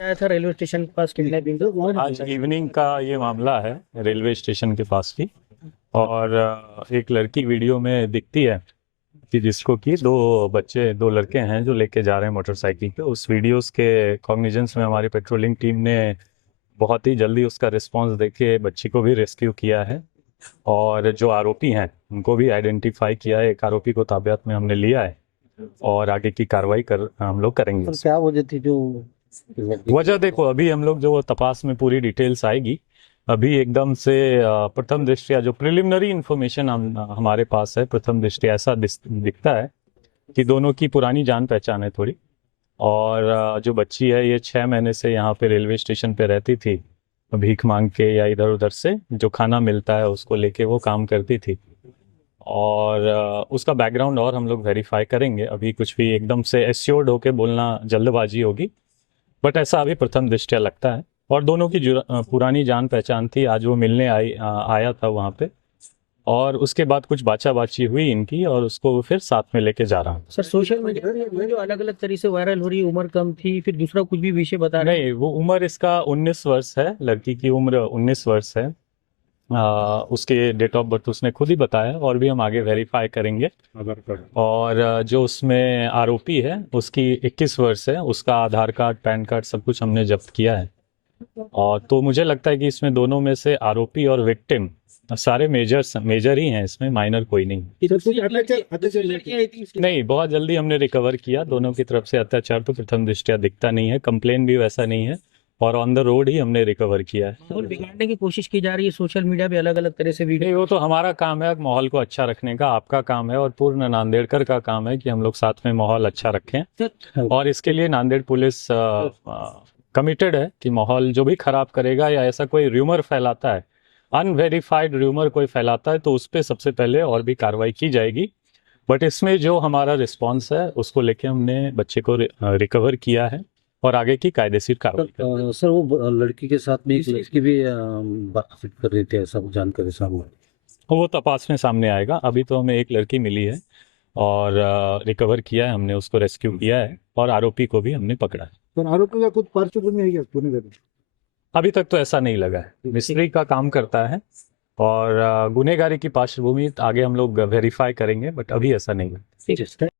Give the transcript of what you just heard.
आया था railway station के पास किडनैपिंग। आज इवनिंग का ये मामला है रेलवे स्टेशन के पास की। और एक लड़की वीडियो में दिखती है कि जिसको कि दो लड़के हैं जो लेके जा रहे हैं मोटरसाइकिल पे। उस वीडियोस के कॉग्निजेंस में हमारी पेट्रोलिंग टीम ने बहुत ही जल्दी उसका रिस्पांस देके बच्ची को भी रेस्क्यू किया है और जो आरोपी हैं उनको भी आइडेंटिफाई किया है। एक आरोपी को ताबियत में हमने लिया है और आगे की कार्रवाई हम लोग करेंगे। क्या वजह थी जो वजह देखो, अभी हम लोग जो तपास में पूरी डिटेल्स आएगी। अभी एकदम से प्रथम दृष्टया जो प्रिलिमिनरी इंफॉर्मेशन हमारे पास है, प्रथम दृष्टया ऐसा दिखता है कि दोनों की पुरानी जान पहचान है थोड़ी। और जो बच्ची है ये 6 महीने से यहाँ पे रेलवे स्टेशन पे रहती थी, भीख मांग के या इधर उधर से जो खाना मिलता है उसको लेके वो काम करती थी। और उसका बैकग्राउंड और हम लोग वेरीफाई करेंगे। अभी कुछ भी एकदम से एश्योर्ड होके बोलना जल्दबाजी होगी, बट ऐसा अभी प्रथम दृष्टया लगता है। और दोनों की पुरानी जान पहचान थी। आज वो मिलने आया था वहाँ पे और उसके बाद कुछ बाचा बाची हुई इनकी और उसको वो फिर साथ में लेके जा रहा हूँ। सर सोशल मीडिया पे वीडियो अलग अलग तरीके से वायरल हो रही है, उम्र कम थी फिर दूसरा कुछ भी विषय बता रहे नहीं, वो उम्र इसका 19 वर्ष है, लड़की की उम्र 19 वर्ष है। उसके डेट ऑफ बर्थ उसने खुद ही बताया और भी हम आगे वेरीफाई करेंगे। और जो उसमें आरोपी है उसकी 21 वर्ष है, उसका आधार कार्ड पैन कार्ड सब कुछ हमने जब्त किया है। और तो मुझे लगता है कि इसमें दोनों में से आरोपी और विक्टिम सारे मेजर ही हैं, इसमें माइनर कोई नहीं। नहीं, बहुत जल्दी हमने रिकवर किया। दोनों की तरफ से अत्याचार तो प्रथम दृष्टया दिखता नहीं है, कंप्लेन भी वैसा नहीं है और ऑन द रोड ही हमने रिकवर किया है। माहौल बिगाड़ने की कोशिश की जा रही है सोशल मीडिया पे अलग अलग तरह से वीडियो। नहीं, वो तो हमारा काम है माहौल को अच्छा रखने का, आपका काम है और पूर्ण नांदेड़कर का काम है कि हम लोग साथ में माहौल अच्छा रखें। और इसके लिए नांदेड़ पुलिस कमिटेड है कि माहौल जो भी खराब करेगा या ऐसा कोई र्यूमर फैलाता है, अनवेरिफाइड र्यूमर कोई फैलाता है, तो उस पर सबसे पहले और भी कार्रवाई की जाएगी। बट इसमें जो हमारा रिस्पॉन्स है उसको लेके हमने बच्चे को रिकवर किया है और आगे की कायदेशीर कार्रवाई। सर वो लड़की के साथ में एक लड़की भी बातचीत कर रही थी, ऐसा जानकारी सामने। वो तपास में सामने आएगा। अभी तो हमें एक लड़की मिली है और रिकवर किया है हमने, उसको रेस्क्यू किया है और आरोपी को भी हमने पकड़ा है। तो आरोपी का कुछ पार्श्वभूमि है क्या पुणे में? अभी तक तो ऐसा नहीं लगा है। मिस्ट्री का काम करता है और गुनहगारी की पार्श्वभूमि आगे हम लोग वेरीफाई करेंगे, बट अभी ऐसा नहीं है। ठीक है।